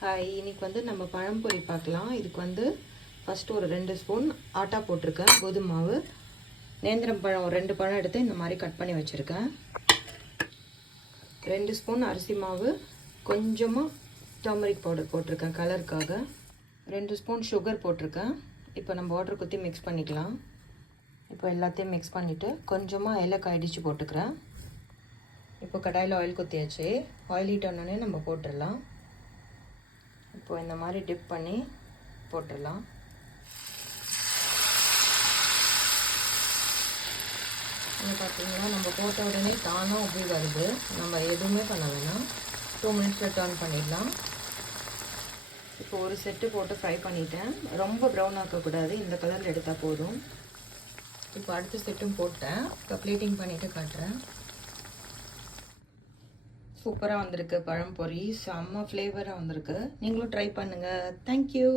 இன்னைக்கு வந்து நம்ம பழம்பொரி பார்க்கலாம். இதுக்கு வந்து ஃபஸ்ட்டு ஒரு 2 ஸ்பூன் ஆட்டா போட்டிருக்கேன், கோதுமை மாவு. நேந்திரம் பழம் ஒரு 2 பழம் எடுத்து இந்த மாதிரி கட் பண்ணி வச்சுருக்கேன். 2 ஸ்பூன் அரிசி மாவு, கொஞ்சமாக டர்மரிக் பவுடர் போட்டிருக்கேன் கலருக்காக. 2 ஸ்பூன் சுகர் போட்டிருக்கேன். இப்போ நம்ம வாட்டர் ஊற்றி மிக்ஸ் பண்ணிக்கலாம். இப்போ எல்லாத்தையும் மிக்ஸ் பண்ணிவிட்டு கொஞ்சமாக ஏலக்காய் இடித்து போட்டுக்கிறேன். இப்போ கடாயில் ஆயில் ஊற்றியாச்சு. ஆயில் ஹீட் ஆனோடனே நம்ம போட்டுடலாம். இப்போ இந்த மாதிரி டிப் பண்ணி போட்டுடலாம். இங்கே பார்த்தீங்கன்னா நம்ம போட்ட உடனே தானாக அப்படி வருது. நம்ம எதுவுமே பண்ண வேணாம். 2 மினிட்ஸில் டர்ன் பண்ணிடலாம். இப்போ ஒரு செட்டு போட்டு ஃப்ரை பண்ணிட்டேன். ரொம்ப ப்ரௌன் ஆக்கக்கூடாது, இந்த கலரில் எடுத்தால் போதும். இப்போ அடுத்த செட்டும் போட்டேன். இப்போ ப்ளேட்டிங் பண்ணிவிட்டு காட்டுறேன். சூப்பராக வந்திருக்கு பழம்பொரி, செம்ம ஃப்ளேவராக வந்திருக்கு. நீங்களும் ட்ரை பண்ணுங்கள். தேங்க்யூ.